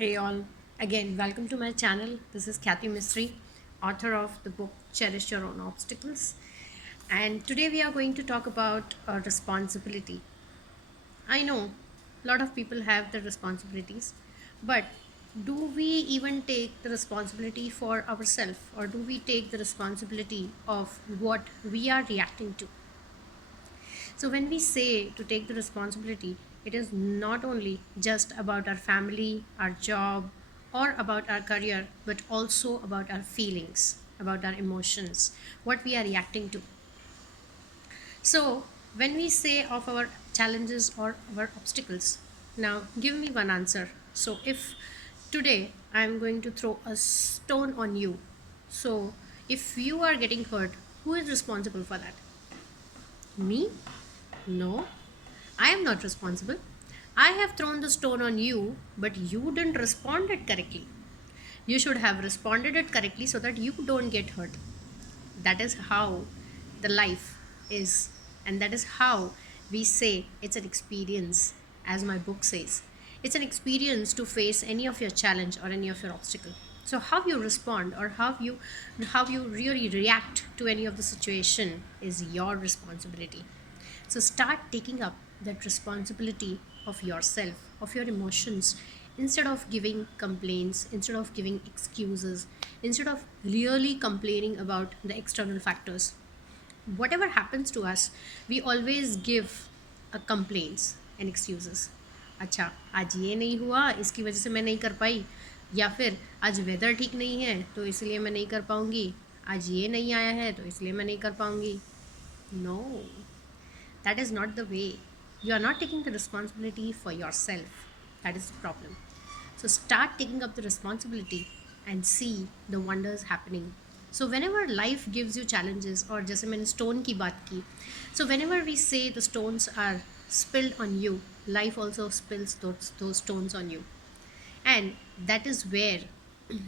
Hey all, again, welcome to my channel. This is Kathy Mistry, author of the book Cherish Your Own Obstacles. And today we are going to talk about responsibility. I know a lot of people have the responsibilities, but do we even take the responsibility for ourselves, or do we take the responsibility of what we are reacting to? So, when we say to take the responsibility, it is not only just about our family, our job, or about our career, but also about our feelings, about our emotions, what we are reacting to. So, when we say of our challenges or our obstacles, now give me one answer. So, if today I am going to throw a stone on you, so if you are getting hurt, who is responsible for that? Me? No, I am not responsible. I have thrown the stone on you, but you didn't respond it correctly. You should have responded it correctly so that you don't get hurt. That is how the life is, and that is how we say it's an experience, as my book says. It's an experience to face any of your challenge or any of your obstacle. So how you respond or how you really react to any of the situation is your responsibility. So start taking up that responsibility of yourself, of your emotions, instead of giving complaints, instead of giving excuses, instead of really complaining about the external factors. Whatever happens to us, we always give a complaints and excuses. अच्छा, आज ये नहीं हुआ, इसकी वजह से मैं नहीं कर पाई, या फिर आज वेदर ठीक नहीं है तो इसलिए मैं नहीं कर पाऊँगी, आज ये नहीं आया है तो इसलिए मैं नहीं कर पाऊँगी. No, that is not the way. You are not taking the responsibility for yourself. That is the problem. So start taking up the responsibility and see the wonders happening. So whenever life gives you challenges, or जैसे मैंने stone की बात की, so whenever we say the stones are spilled on you, life also spills those stones on you. And that is where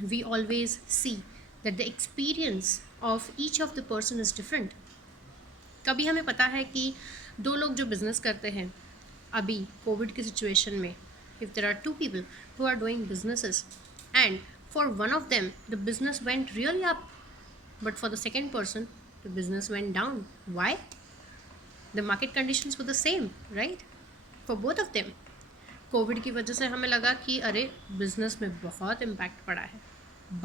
we always see that the experience of each of the person is different. कभी हमें पता है कि दो लोग जो business करते हैं अभी कोविड की सिचुएशन में, if there are two people who are doing businesses, and for one of them the business went really up, but for the second person the business went down. Why? The market conditions were the same, right, for both of them. Covid की वजह से हमें लगा कि अरे business में बहुत impact पड़ा है,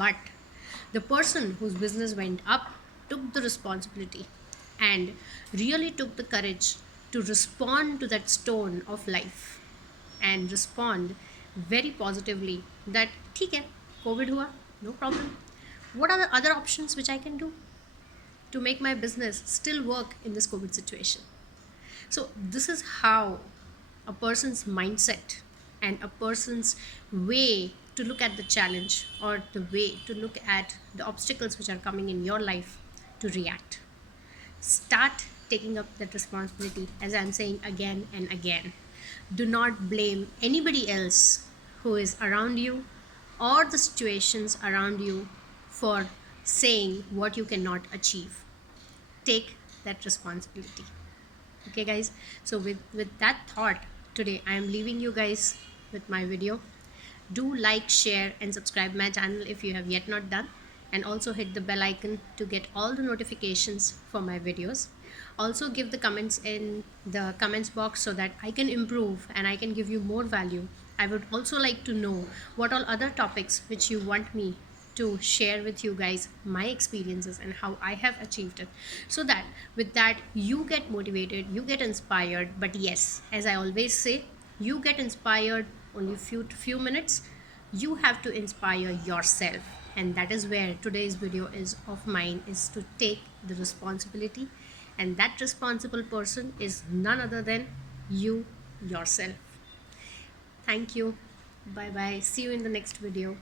but the person whose business went up took the responsibility and really took the courage to respond to that stone of life and respond very positively that ठीक है, covid हुआ, no problem, what are the other options which I can do to make my business still work in this covid situation. So this is how a person's mindset and a person's way to look at the challenge, or the way to look at the obstacles which are coming in your life, to react. Start taking up that responsibility, as I'm saying again and again. Do not blame anybody else who is around you or the situations around you for saying what you cannot achieve. Take that responsibility. Okay guys, so with that thought, today I am leaving you guys with my video. Do like, share and subscribe my channel if you have yet not done, and also hit the bell icon to get all the notifications for my videos. Also give the comments in the comments box so that I can improve and I can give you more value. I would also like to know what all other topics which you want me to share with you guys, my experiences and how I have achieved it, so that with that you get motivated, you get inspired. But yes, as I always say, you get inspired only few minutes. You have to inspire yourself, and that is where today's video is of mine, is to take the responsibility, and that responsible person is none other than you yourself. Thank you. Bye bye. See you in the next video.